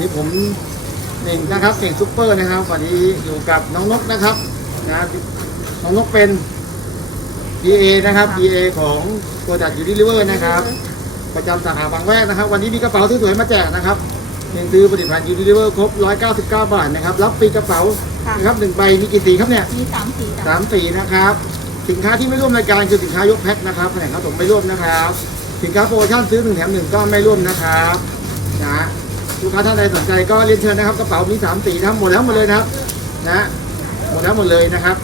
นี้ผมเน่งนะครับเก่งซุปเปอร์นะครับ วันนี้อยู่กับน้องนกนะครับนะน้องนกเป็น DA นะครับ DA ของโปรดักต์ยูนิลิเวอร์นะครับ ประจำสาขาบางแวกนะครับ วันนี้มีกระเป๋าสวยๆมาแจกนะครับเพียงซื้อผลิตภัณฑ์ยูนิลิเวอร์ครบ 199 บาทนะครับ รับฟรีกระเป๋าค่ะนะครับหนึ่งใบมีกี่สีครับเนี่ยมีสามสีจ้ะสามสีนะครับสินค้าที่ไม่ร่วมรายการคือสินค้ายกแพ็คนะครับแผนกขนมไม่ร่วมนะครับ สินค้าโปรโมชั่นซื้อหนึ่งแถมหนึ่งก็ไม่ร่วมนะครับ นะลูกค้าท่านใดสนใจก็เรียนเชิญนะครับกระเป๋ามีสามสีนะครับหมดแล้วหมดเลยนะครับนะหมดแล้วหมดเลยนะครับ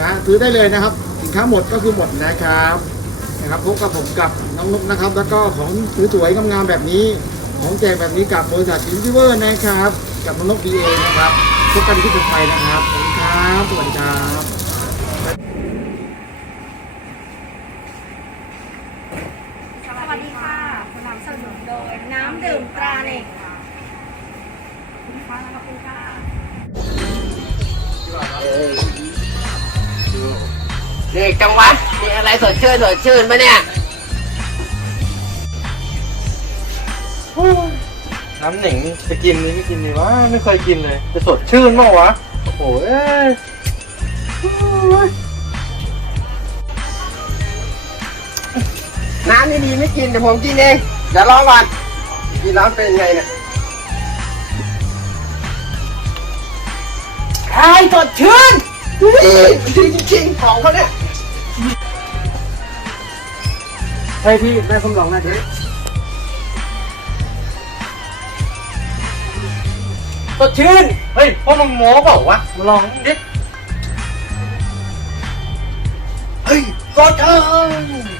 นะซื้อได้เลยนะครับ สินค้าหมดก็คือหมดนะครับนะครับพบกับผมกับน้องนกนะครับ แล้วก็ของสวยๆงามๆแบบนี้ของแจกแบบนี้กับบริษัทอินทิเวอร์นะครับ กับน้องนกดีเอนะครับพบกันที่สุดไฟนะครับขอบคุณครับสวัสดีครับ สวัสดีค่ะสนับสนุนโดยน้ำ ดื่มตราเน็กค่ะขอบคุณค่ะขอบคุณค่ะเด็กจังหวัดมีอะไรสดชื่นสดชื่นปะเนี่ยน้ำหนิงจะกินหรือไม่กินดีวะไม่เคยกินเลย จะสดชื่นเปล่าวะ โอ้โหเอ้ยโอ้ยน้ำนี่ดีไม่กินเดี๋ยวผมกินเอง เดี๋ยวรอก่อน กินแล้วเป็นไงเนี่ยไอ้สดชื่นเอ้ยจริงจริงๆของเขาเนี่ยให้พี่ได้คำลองหนะเจ๊สดชื่นเฮ้ยพ่อมึงโม้เปล่าวะมาลองดิเฮ้ยสดชื่น